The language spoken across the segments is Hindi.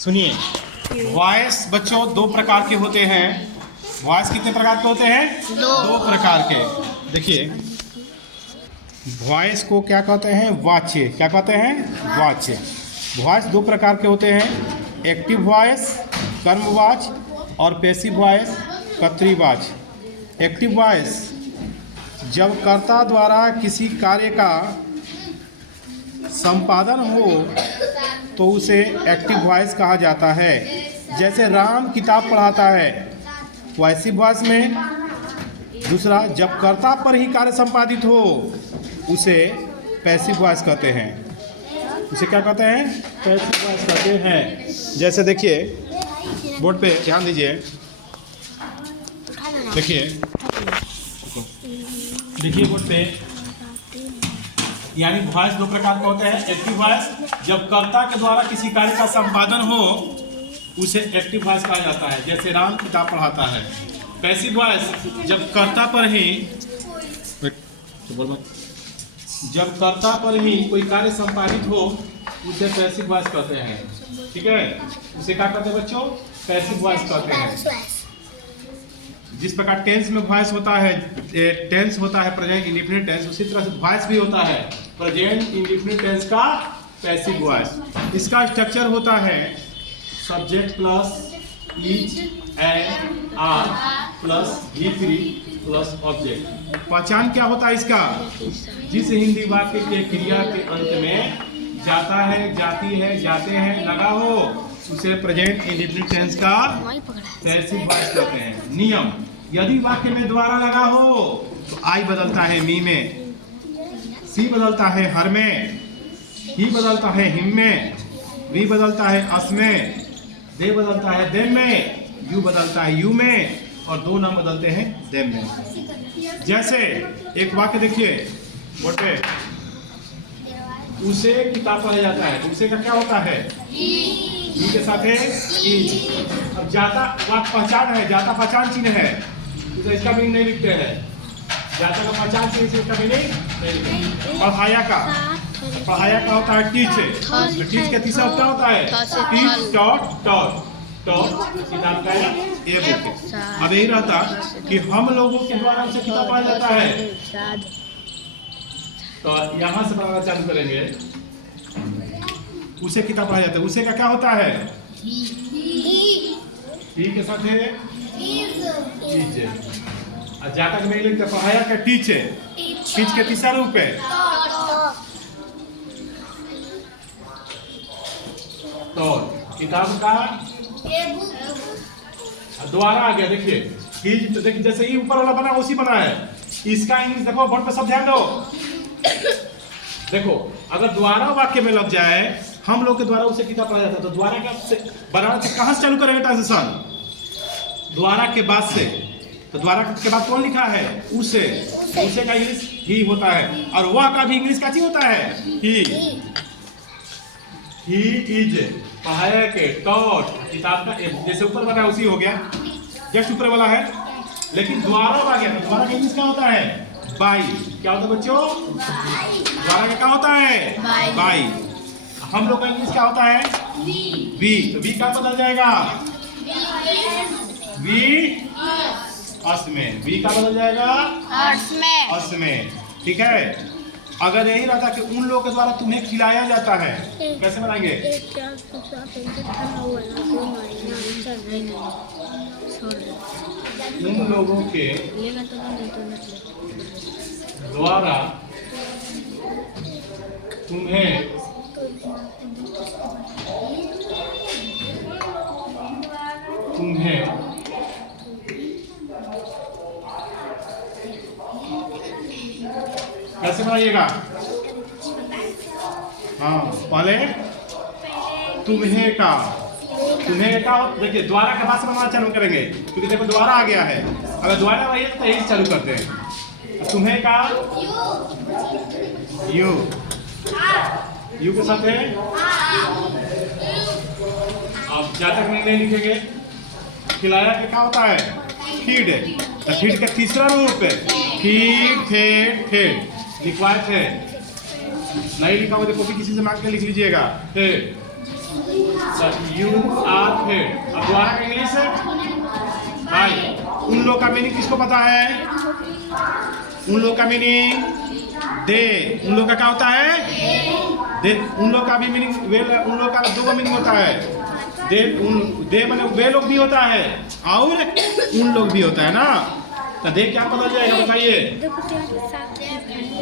सुनिए, वॉइस बच्चों दो प्रकार के होते हैं। वॉइस कितने प्रकार के होते हैं? दो प्रकार के। देखिए, वॉइस को क्या कहते हैं? वाच्य। क्या कहते हैं? वाच्य। वॉइस दो प्रकार के होते हैं, एक्टिव वॉइस कर्मवाच्य और पैसिव वॉइस कर्तृवाच्य। एक्टिव वॉइस जब कर्ता द्वारा किसी कार्य का संपादन हो तो उसे एक्टिव वॉइस कहा जाता है। जैसे राम किताब पढ़ाता है, पैसिव वॉइस में। दूसरा, जब कर्ता पर ही कार्य संपादित हो उसे पैसिव वॉइस कहते हैं। उसे क्या कहते हैं? पैसिव वॉइस कहते हैं। जैसे देखिए, बोर्ड पे ध्यान दीजिए। देखिए बोर्ड पे, यानी वॉइस दो प्रकार के होते हैं। एक्टिव वॉइस जब कर्ता के द्वारा किसी कार्य का संपादन हो उसे एक्टिव वॉइस कहा जाता है। जैसे राम किताब पढ़ाता है। पैसिव वॉइस जब कर्ता पर ही कोई कार्य संपादित हो उसे पैसिव वॉइस कहते हैं। ठीक है, उसे क्या कहते हैं बच्चों? पैसिव वॉइस कहते हैं। जिस प्रकार टेंस में वॉइस होता है, टेंस होता है प्रेजेंट इंडेफिनिट टेंस, उसी तरह से वॉइस भी होता है प्रेजेंट इंडेफिनिट टेंस का पैसिव वॉइस। इसका स्ट्रक्चर होता है subject plus is, and, are plus V3 plus object. पहचान क्या होता है इसका? जिस हिंदी वाक्य के क्रिया के अंत में जाता है, जाती है, जाते हैं लगा हो उसे प्रेजेंट इंडेफिनिट टेंस का पैसिव वॉइस कहते हैं। नियम, यदि वाक्य में द्वारा लगा हो तो आई बदलता है मी में, सी बदलता है हर में, ही बदलता है हिम में, वी बदलता है अस में, दे बदलता है देम में, यू बदलता है यू में, और दो नाम बदलते हैं देम में। जैसे एक वाक्य देखिए बोर्ड पे, उसे किताब पढ़ा जाता है। उसे का क्या होता है? ई के साथ है इज। अब जाता वाक्य पहचान है, जाता पहचान चिन्ह है, तो इसका मीनिंग नहीं लिखते हैं। जाता का पहचान चिन्ह से इसका मीनिंग नहीं लिखते। पढ़ाया का होता है टीच। टीच का तीसरा क्या होता है? Teach, taught, taught. टॉट किताब का ये बुक। अब यही रहता कि हम लोगों के द्वारा उसे किताब पढ़ा जाता है। तो यहाँ से पढ़ाना चालू करेंगे। उसे किताब पढ़ा जाता है। उसे का क्या होता है? ही के साथ है टीच। और जाता के नहीं लिखते, पढ़ाया का टीच है। टीच के तीसरा रूप है तो किताब का द्वारा आ गया। देखिए, तो देखिए जैसे ही ऊपर वाला बना उसी बना है। इसका इंग्लिश देखो, बोर्ड पे सब ध्यान दो। देखो, अगर द्वारा वाक्य में लग जाए, हम लोग के द्वारा उसे किताब पढ़ा जाता है, तो द्वारा का बनाना से कहां से चालू करेंगे ट्रांसलेशन? द्वारा के बाद से। तो द्वारा के बाद कौन लिखा है? उसे का इंग्लिश ही होता है, और वह का भी इंग्लिश का चीज होता है ही इज। पढ़ाया के टॉट किताब का जैसे ऊपर बना उसी हो गया, जस्ट ऊपर वाला है। लेकिन द्वारा आ गया तो द्वारा का इंग्लिश क्या होता है? बाई। क्या होता है बच्चों? द्वारा का क्या होता है? बाई। हम लोग का इंग्लिश क्या होता है? वी। तो वी क्या बदल जाएगा? वी अस में। वी का बदल जाएगा अस में। ठीक है। अगर यही रहता कि उन लोगों के द्वारा तुम्हें खिलाया जाता है, कैसे बनाएंगे? उन लोगों के द्वारा तुम्हें कैसे बनाइएगा? हाँ, पहले तुम्हें का देखिए, द्वारा के बाद से बनाना चालू करेंगे, क्योंकि देखो द्वारा आ गया है। अगर द्वारा वही है तो यही चालू करते हैं। तो तुम्हें का यू के साथ है। अब जब तक नहीं लिखेंगे, खिलाया के क्या होता है? फीड है। तो फीड का तीसरा रूप है फीड, फेड। लिखवाए थे, नहीं लिखा हो तो कॉपी किसी से मांग के लिख लीजिएगा। You are fed. अब दोबारा का इंग्लिश है हाय। उन लोग का मीनिंग किसको पता है? उन लोग का मीनिंग दे। उन लोग का क्या होता है? दे। उन लोग का भी मीनिंग उन लोग का दो मीनिंग होता है। दे माने वे लोग भी होता है और उन लोग भी होता है ना। तो दे क्या बदल जाएगा बताइए?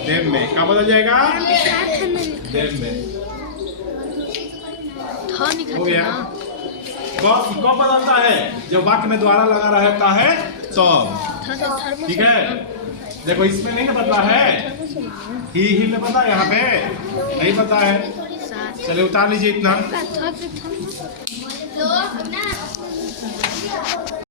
देम में क्या बदल जाएगा? देम में हो गया। कब बदलता है? जब वाक्य में द्वारा लगा रहता है तो ठीक है। देखो इसमें नहीं ना बदला है, ही में बदला, यहाँ पे नहीं बदला है। चलिए उतार लीजिए इतना।